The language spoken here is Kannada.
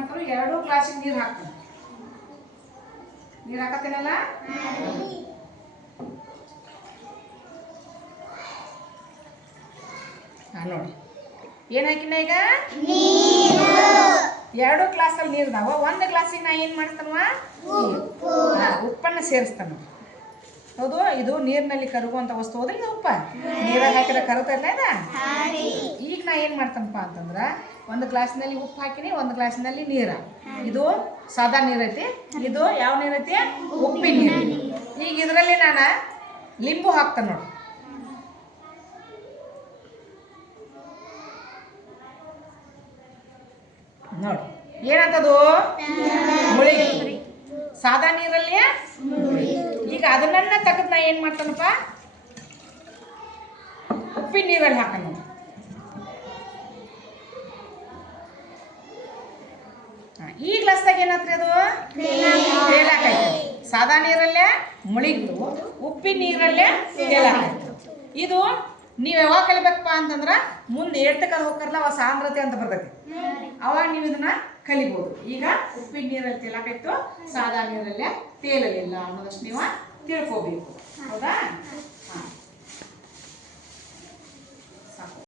ಮಾಡ್ತಾರೆ ಎರಡೂ ಗ್ಲಾಸಿಗೆ ನೀರು ಹಾಕ್ತಾರೆ. ನೀರು ಹಾಕತ್ತೇನಲ್ಲ ಹಾಂ ನೋಡಿ. ಏನು ಹಾಕಿನ ಈಗ? ಎರಡು ಗ್ಲಾಸಲ್ಲಿ ನೀರು ಒಂದು ಗ್ಲಾಸಿಗೆ ನಾ ಏನು ಮಾಡ್ತಾನವ ಉಪ್ಪನ್ನು ಸೇರಿಸ್ತಾನ ಹೌದು ಇದು ನೀರಿನಲ್ಲಿ ಕರಗುವಂತ ವಸ್ತು. ಹೋದ್ರಿಂದ ಉಪ್ಪ. ನೀರಾಗ ಹಾಕಿದ್ರೆ ಕರಗ್ತೈತೆ ಇದ? ಈಗ ನಾ ಏನ್ ಮಾಡ್ತಾನಪ್ಪ ಅಂತಂದ್ರ ಒಂದು ಗ್ಲಾಸ್ನಲ್ಲಿ ಉಪ್ಪು ಹಾಕಿನಿ ಒಂದು ಗ್ಲಾಸ್ನಲ್ಲಿ ನೀರ. ಇದು ಸಾದಾ ನೀರ್ ಐತಿ ಇದು ಯಾವ ನೀರೈತಿ? ಉಪ್ಪಿನ ನೀರು. ಈಗ ಇದರಲ್ಲಿ ನಾನು ಲಿಂಬು ಹಾಕ್ತೇನೆ ನೋಡಿ. ನೋಡಿ. ಏನಂತದು? ಮುಳಿಗೆ ಸಾದಾ ನೀರಲ್ಲಿ ಅದನ್ನ ತೆಗೆದು ನಾ ಏನು ಮಾಡ್ತಾನಪ್ಪ? ಉಪ್ಪಿನ ನೀರಲ್ಲಿ ಹಾಕೋಣ. ಈ ಗ್ಲಾಸ್ದಾಗ ಏನತ್ರಿ ಅದು? ತೇಲಾಕೈತಿ ಸಾದಾ ನೀರಲ್ಲೇ ಮುಳಿಗ್ದು ಉಪ್ಪಿನ ನೀರಲ್ಲೇ ಇದು ನೀವು ಯಾವಾಗ ಕಲಿಬೇಕಪ್ಪ ಅಂತಂದ್ರೆ ಮುಂದೆ ಏಳ್ತಕ್ಕದ ಹೋಗ್ತಾರಲ್ಲ ಅವ ಸಾಂದ್ರತೆ ಅಂತ ಬರ್ತೈತಿ. ಅವಾಗ ನೀವು ಇದನ್ನ ಕಲಿಬೋದು. ಈಗ ಉಪ್ಪಿನ ನೀರಲ್ಲಿ ತೇಲಾಕೈತು ಸಾದಾ ನೀರಲ್ಲೇ ತೇಲಲಿಲ್ಲ ಅನ್ನೋದಷ್ಟು ನೀವು ತಿಳ್ಕೋಬೇಕು ಹೌದಾ ಹಾಂ